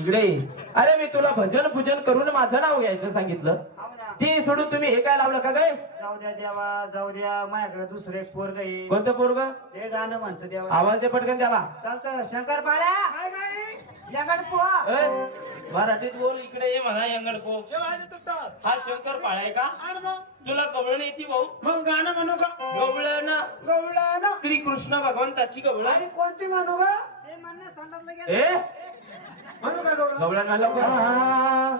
इकडे अरे मी तुला भजन पूजन करून माझं नाव घ्यायचं सांगितलं ती सोडून तुम्ही हे काय लावलं का गे जाऊ द्या देवा जाऊ द्या माझ्याकडे दुसरे पोरग कोणतं पोरग हे जाण देवा आवाज दे पटकन त्याला शंकर पाळ्या मराठीत बोल इकडे ये म्हणा यंगडको हा शंकर पाळाय का तुला गवळ नाही ती भाऊ मग गाणं म्हणू का गवळ ना गवळ ना श्री कृष्ण भगवंताची गवळ कोणती म्हणू गे म्हणणं सांगितलं गवळ गवळ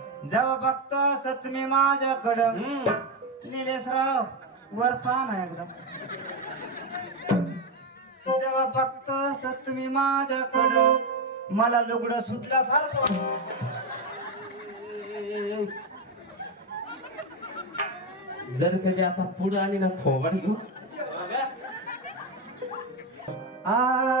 जवा फक्त सत्मी माझ्या कड mm. सराव वर पान आहे एकदम जवा फक्त सत्मी माझ्या कड मला लुगड सुटला सारखं जर कधी आता पुढे आली ना फोवाडी आ <आगा? laughs>